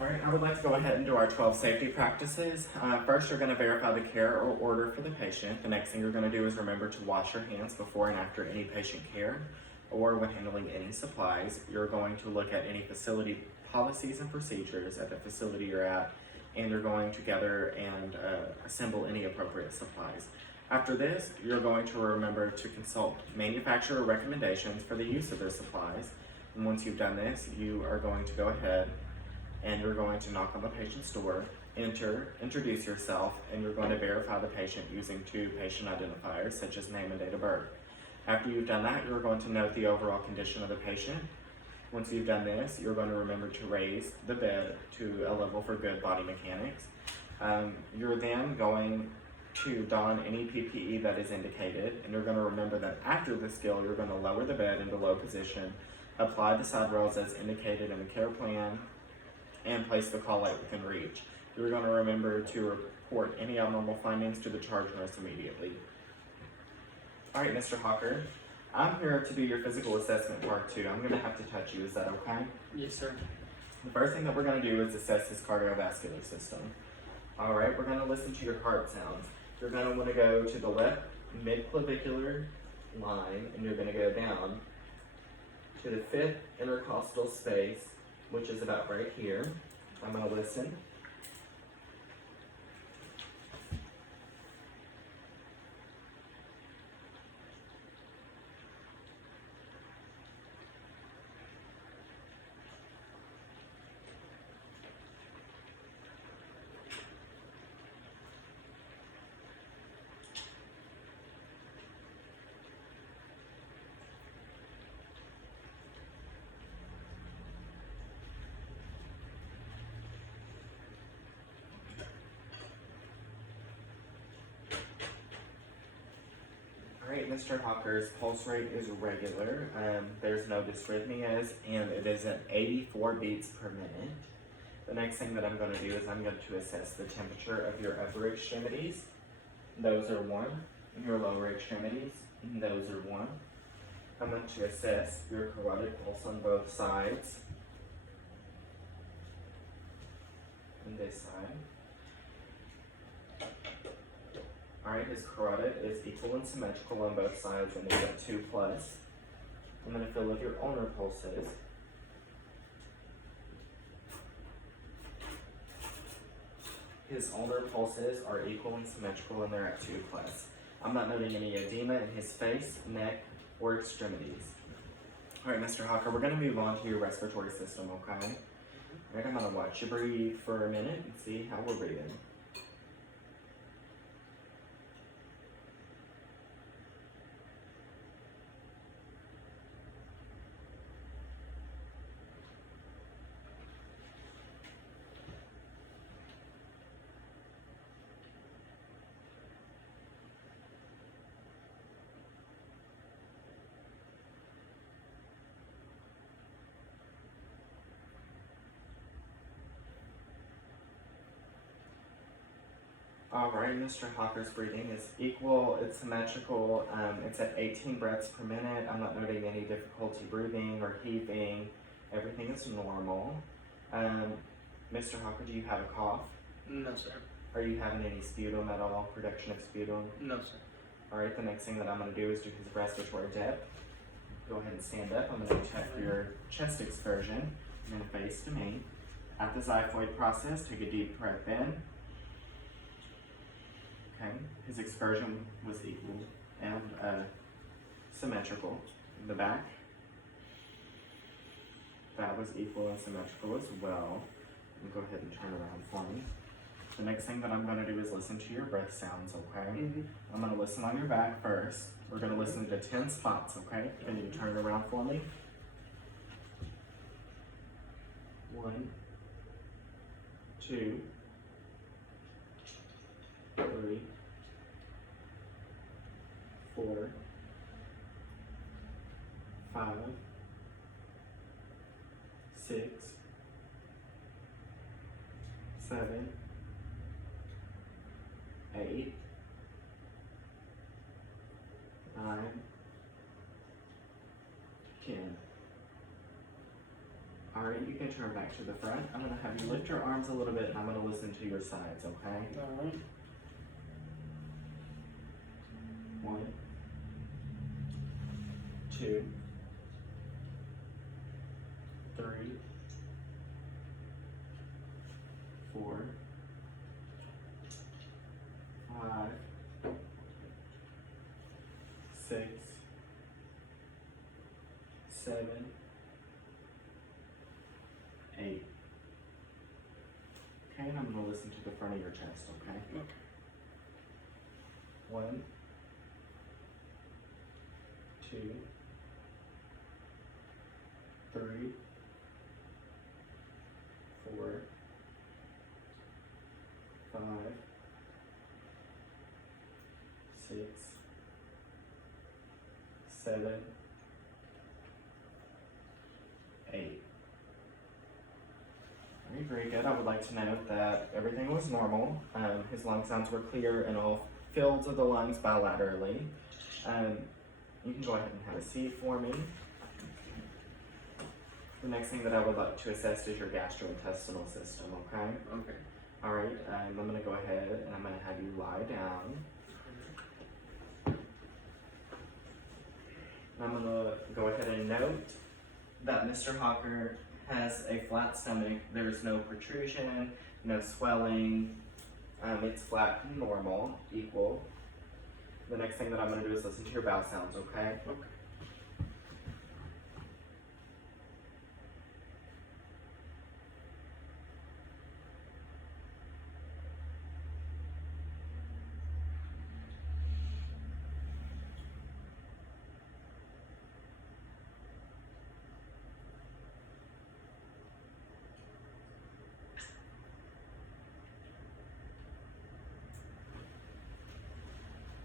All right, I would like to go ahead and do our 12 safety practices. First, you're going to verify the care or order for the patient. The next thing you're going to do is remember to wash your hands before and after any patient care or when handling any supplies. You're going to look at any facility policies and procedures at the facility you're at, and you're going to gather and assemble any appropriate supplies. After this, you're going to remember to consult manufacturer recommendations for the use of their supplies. And once you've done this, you are going to go ahead and you're going to knock on the patient's door, introduce yourself, and you're going to verify the patient using 2 patient identifiers such as name and date of birth. After you've done that, you're going to note the overall condition of the patient. Once you've done this, you're going to remember to raise the bed to a level for good body mechanics. You're then going to don any PPE that is indicated, and you're going to remember that after the skill, you're going to lower the bed into low position, apply the side rails as indicated in the care plan, and place the call light within reach. You're going to remember to report any abnormal findings to the charge nurse immediately. All right, Mr. Hawker, I'm here to do your physical assessment part 2. I'm going to have to touch you. Is that okay? Yes, sir. The first thing that we're going to do is assess his cardiovascular system. All right, we're going to listen to your heart sounds. You're going to want to go to the left mid-clavicular line, and you're going to go down to the 5th intercostal space, which is about right here. I'm going to listen. All right, Mr. Hawker's pulse rate is regular. There's no dysrhythmias, and it is at 84 beats per minute. The next thing that I'm going to do is I'm going to assess the temperature of your upper extremities. Those are 1. And your lower extremities, and those are 1. I'm going to assess your carotid pulse on both sides. And this side. Alright, his carotid is equal and symmetrical on both sides and is at 2+. I'm going to feel if your ulnar pulses. His ulnar pulses are equal and symmetrical and they're at 2+. I'm not noting any edema in his face, neck, or extremities. Alright, Mr. Hawker, we're going to move on to your respiratory system, okay? Alright, I'm going to watch you breathe for a minute and see how we're breathing. Alright, Mr. Hawker's breathing is equal, it's symmetrical, it's at 18 breaths per minute. I'm not noting any difficulty breathing or heaving. Everything is normal. Mr. Hawker, do you have a cough? No, sir. Are you having any sputum at all, production of sputum? No, sir. Alright, the next thing that I'm going to do is do his respiratory depth. Go ahead and stand up. I'm going to check for your chest excursion. You're going to face to me. At the xiphoid process, take a deep breath in. Okay, his excursion was equal and symmetrical. In the back, that was equal and symmetrical as well. Go ahead and turn around for me. The next thing that I'm going to do is listen to your breath sounds, okay? I'm going to listen on your back first. We're going to listen to 10 spots, okay? Can you turn around for me? 1, 2, 3, 4, 5, 6, 7, 8, 9, 10. Alright, you can turn back to the front. I'm gonna have you lift your arms a little bit and I'm gonna listen to your sides, okay? Alright. 1, 2, 3, 4, 5, 6, 7, 8. Okay, and I'm gonna listen to the front of your chest, okay? Okay. 1, 2, 3, 4, 5, 6, 7, 8. Alright, very good. I would like to note that everything was normal. His lung sounds were clear in all fields of the lungs bilaterally. You can go ahead and have a seat for me. The next thing that I would like to assess is your gastrointestinal system, okay? Okay. Alright, I'm going to go ahead and I'm going to have you lie down. I'm going to go ahead and note that Mr. Hawker has a flat stomach. There's no protrusion, no swelling. It's flat and normal, equal. The next thing that I'm going to do is listen to your bowel sounds, okay? Okay.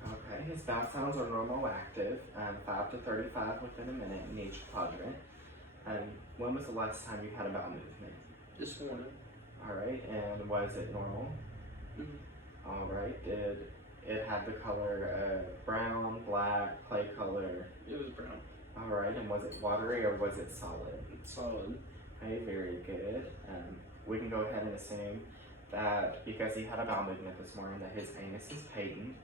Okay, his bowel sounds are normal active, 5 to 35 within a minute in each quadrant. When was the last time you had a bowel movement? This morning. Alright, and was it normal? Mm-hmm. Alright, did it have the color brown, black, clay color? It was brown. Alright, and was it watery or was it solid? It's solid. Okay, very good. We can go ahead and assume that because he had a bowel movement this morning that his anus is patent.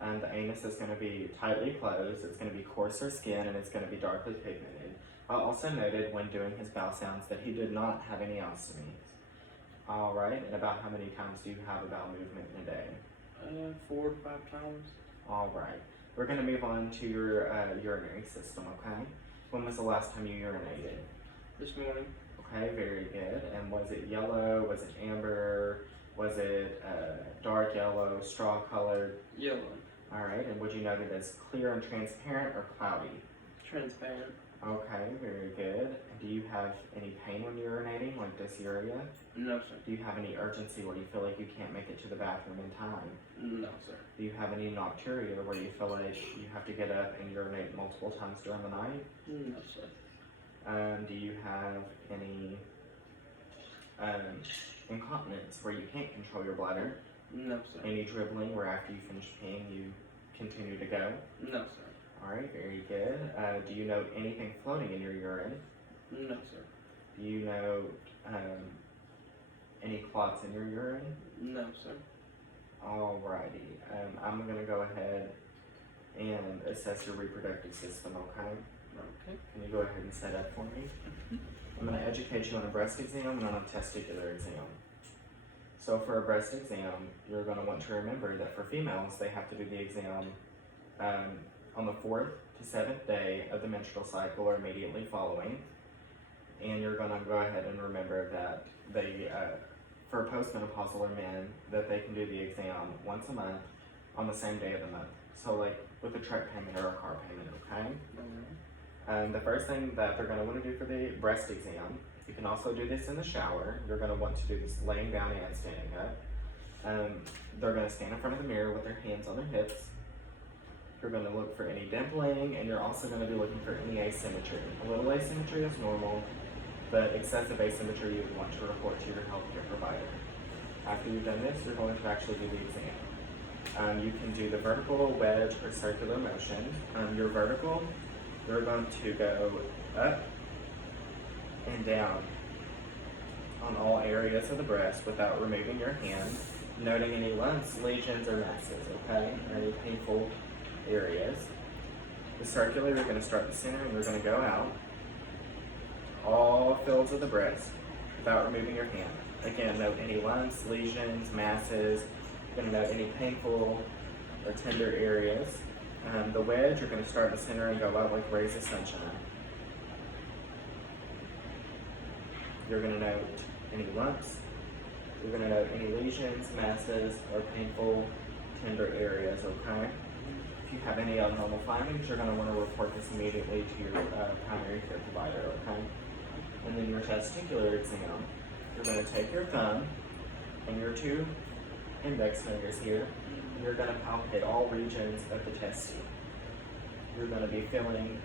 The anus is going to be tightly closed, it's going to be coarser skin, and it's going to be darkly pigmented. I also noted when doing his bowel sounds that he did not have any ostomies. Alright, and about how many times do you have a bowel movement in a day? 4 to 5 times. Alright, we're going to move on to your urinary system, okay? When was the last time you urinated? This morning. Okay, very good. And was it yellow? Was it amber? Was it dark yellow, straw colored? Yellow. Alright, and would you note it as clear and transparent or cloudy? Transparent. Okay, very good. Do you have any pain when you're urinating, like dysuria? No, sir. Do you have any urgency where you feel like you can't make it to the bathroom in time? No, sir. Do you have any nocturia where you feel like you have to get up and urinate multiple times during the night? No, sir. Do you have any incontinence where you can't control your bladder? No, sir. Any dribbling where after you finish peeing you continue to go? No, sir. Alright, very good. Do you note anything floating in your urine? No, sir. Do you note any clots in your urine? No, sir. Alrighty, I'm gonna go ahead and assess your reproductive system, okay? Okay. Can you go ahead and set up for me? I'm gonna educate you on a breast exam and on a testicular exam. So for a breast exam, you're gonna want to remember that for females, they have to do the exam on the 4th to 7th day of the menstrual cycle or immediately following. And you're gonna go ahead and remember that they, for postmenopausal men, that they can do the exam once a month on the same day of the month. So like with a truck payment or a car payment, okay? The first thing that they're gonna wanna do for the breast exam, you can also do this in the shower. You're gonna want to do this laying down and standing up. They're gonna stand in front of the mirror with their hands on their hips. You're going to look for any dimpling, and you're also going to be looking for any asymmetry. A little asymmetry is normal, but excessive asymmetry you would want to report to your healthcare provider. After you've done this, you're going to actually do the exam. You can do the vertical, wedge, or circular motion. Your vertical, you're going to go up and down areas of the breast without removing your hand, noting any lumps, lesions, or masses, okay? Or any painful areas. The circular, you're going to start the center and you're going to go out all fields of the breast without removing your hand. Again, note any lumps, lesions, masses. You're going to note any painful or tender areas. The wedge, you're going to start in the center and go out like rays of sunshine. You're going to note any lumps. You're going to note any lesions, masses, or painful, tender areas, okay? If you have any abnormal findings, you're going to want to report this immediately to your primary care provider, okay? And then your testicular exam, you're going to take your thumb and your two index fingers here, and you're going to palpate all regions of the testes. You're going to be feeling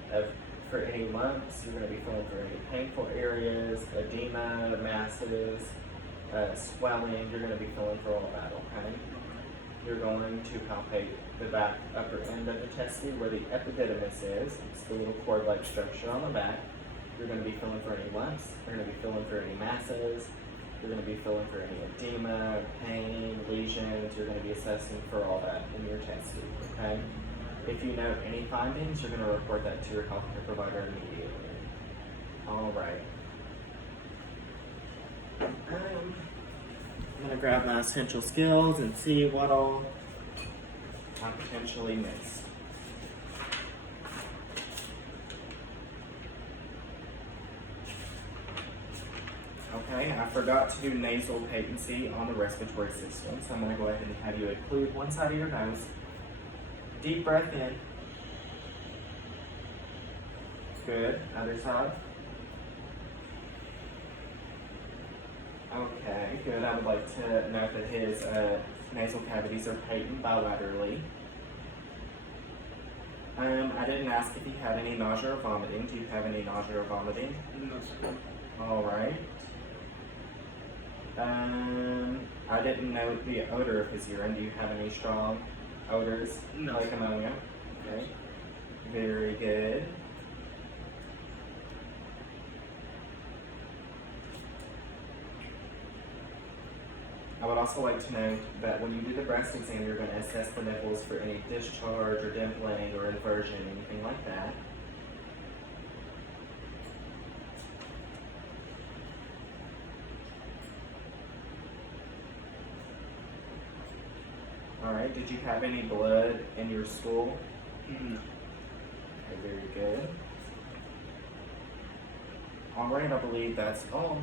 for any lumps, you're going to be feeling for any painful areas, edema, masses, swelling, you're going to be feeling for all that, okay? You're going to palpate the back upper end of the testes where the epididymis is. It's the little cord-like structure on the back. You're going to be feeling for any lumps, you're going to be feeling for any masses, you're going to be feeling for any edema, pain, lesions, you're going to be assessing for all that in your testes, okay? If you note any findings, you're going to report that to your healthcare provider immediately. All right. I'm going to grab my essential skills and see what all I potentially missed. Okay, I forgot to do nasal patency on the respiratory system, so I'm going to go ahead and have you occlude one side of your nose. Deep breath in. Good. Other side. Okay, good. I would like to note that his nasal cavities are patent bilaterally. I didn't ask if he had any nausea or vomiting. Do you have any nausea or vomiting? No, sir. All right. I didn't note the odor of his urine. Do you have any strong odors? No. Like ammonia? Okay. Very good. I would also like to note that when you do the breast exam, you're going to assess the nipples for any discharge or dimpling or inversion, anything like that. Alright, did you have any blood in your stool? No. Okay, very good. Alright, I believe that's all.